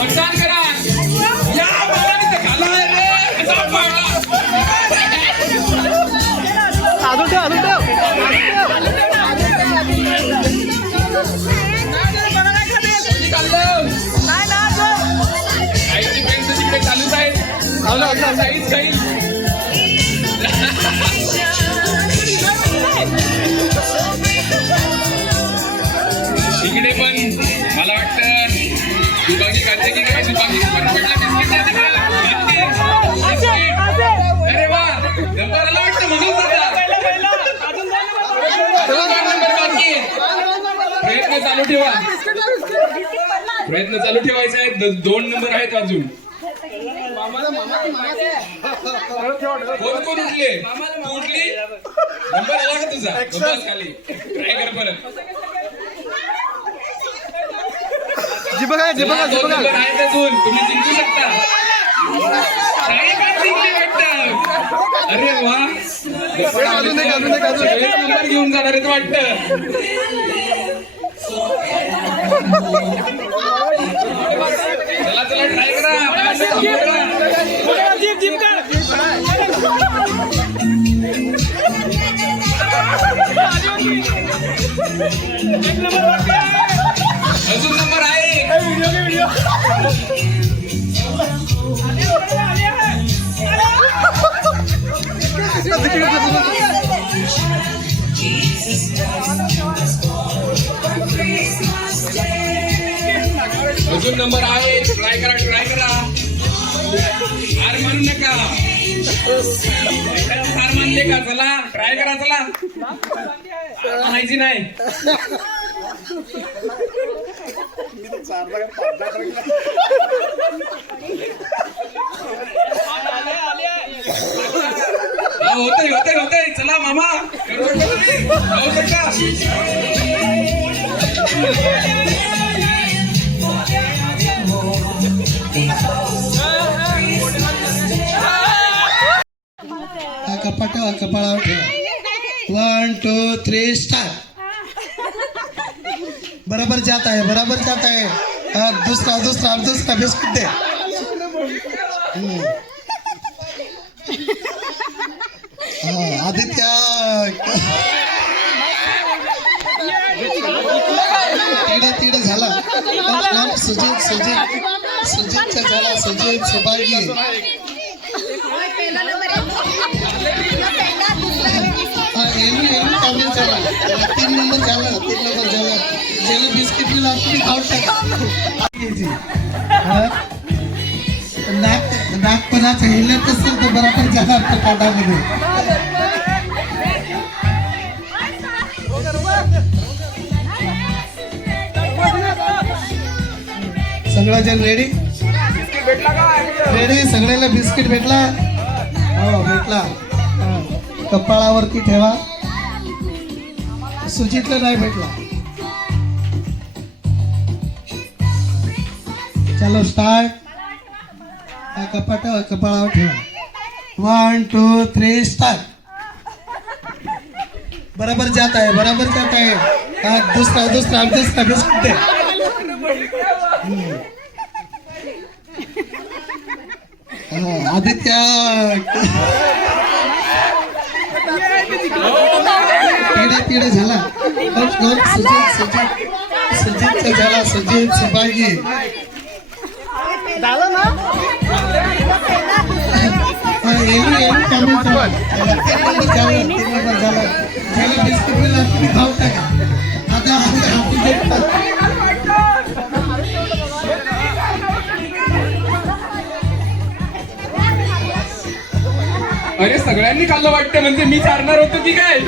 मतदान करा या बाबांनी तर खाल्ला आहे रे कसा पाडला अजून ठेव अजून ठेव काहीची पेन तर तिकडे चालूच आहे काहीच काही इकडे पण मला वाटतं दुभागी खाते की काय दुभागी अरे वा गप्पाला वाटतं म्हणून प्रयत्न चालू ठेवा प्रयत्न चालू ठेवायचा आहे 2 नंबर आहेत अजून कोण कोण उठले तू उठली नंबर आला का तुझा बस खाली ट्राय कर परत जी बघा आहेत अजून तुम्ही जिंकू शकता जिंकले वाटतं अरे वा नंबर घेऊन जाणार आहेत वाटतं चला ट्राय करा अजून नंबर आहे अजून नंबर आहे ट्राय करा हार मानू नका हार मानले का चला ट्राय करा चला माहिती नाही होते चला मामा करू शकता कपाळावर ठेवा 1 2 3 स्टार्ट बराबर जाता है दूसरा बिस्कुट दे आदित्य तीडे झाला सुजितचा झाला सुजित सुभागी तीन नंबर झाला ज्याला बिस्किट मिळाला तुम्ही खाऊ टाका नागपणाचं हिलत असेल तर बरोबर जाणार त्या पाठामध्ये सगळं जण रेडी सगळ्याला बिस्किट भेटला हो भेटला कपाळावरती ठेवा सुजितला नाही भेटला चलो स्टार्ट कपाळावर ठेवा 1 2 3 स्टार्ट बराबर जाता है दूसरा बिस्कुट दे आदित्य तीडे झाला सुजितचा झाला सुजित सुभागी झालं ना बिस्किट मिळाला तुम्ही खाऊ टाका आता अरे सगळ्यांनी खाल्लं वाटतं म्हणजे मी चारणार होतो की काय